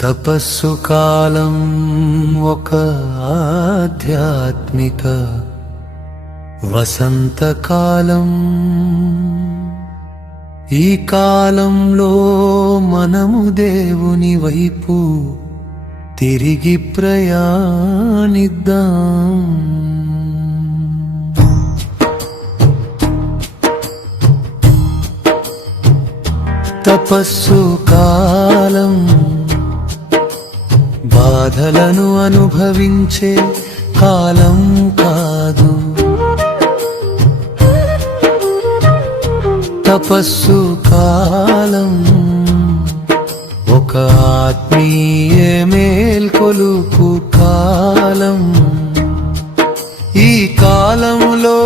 తపస్సు కాలం ఒక ఆధ్యాత్మిక వసంతకాలం. ఈ కాలంలో మనము దేవుని వైపు తిరిగి ప్రయాణిద్దాం. తపస్సు కాలం బాధలను అనుభవించే కాలం కాదు. తపస్సు కాలం ఒక ఆత్మీయ మేల్కొలుపు కాలం. ఈ కాలంలో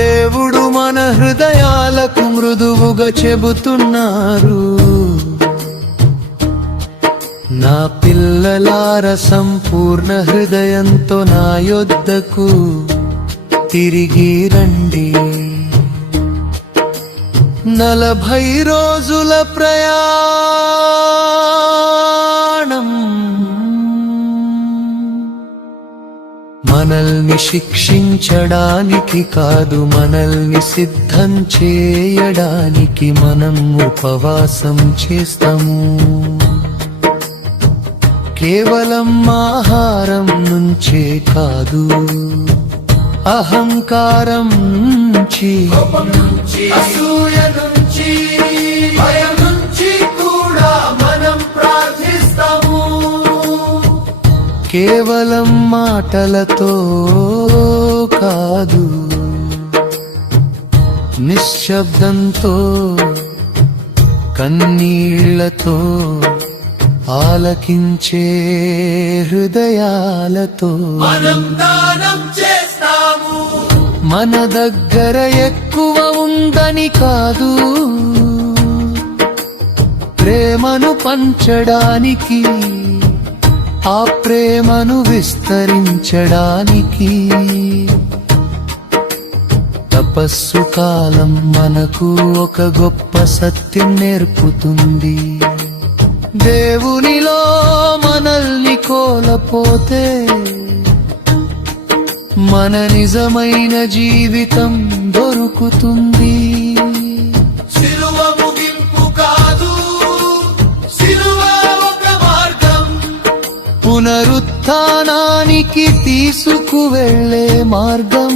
దేవుడు మన హృదయాలకు మృదువుగా చెబుతున్నారు, నా పిల్లలార సంపూర్ణ హృదయంతో నా యొద్దకు తిరిగి రండి. 40 రోజుల ప్రయాణం మనల్ని శిక్షించడానికి కాదు, మనల్ని సిద్ధం చేయడానికి. మనం ఉపవాసం చేస్తాము కేవలం ఆహారం నుంచే కాదు, అహంకారం నుంచి, అసూయ నుంచి, భయం నుంచి కూడా మనం ప్రార్థిస్తాము. కేవలం మాటలతో కాదు, నిశ్శబ్దంతో, కన్నీళ్లతో, ఆలకించే హృదయాలతో మనం దానం చేస్తాము. మన దగ్గర ఎక్కువ ఉందని కాదు, ప్రేమను పంచడానికి, ఆ ప్రేమను విస్తరించడానికి. తపస్సు కాలం మనకు ఒక గొప్ప సత్యం నేర్పుతుంది. దేవునిలో మనల్ని కోల్పోతే మన నిజమైన జీవితం దొరుకుతుంది. సిలువ ముగింపు కాదు, సిలువ ఒక మార్గం, పునరుత్థానానికి తీసుకువెళ్ళే మార్గం.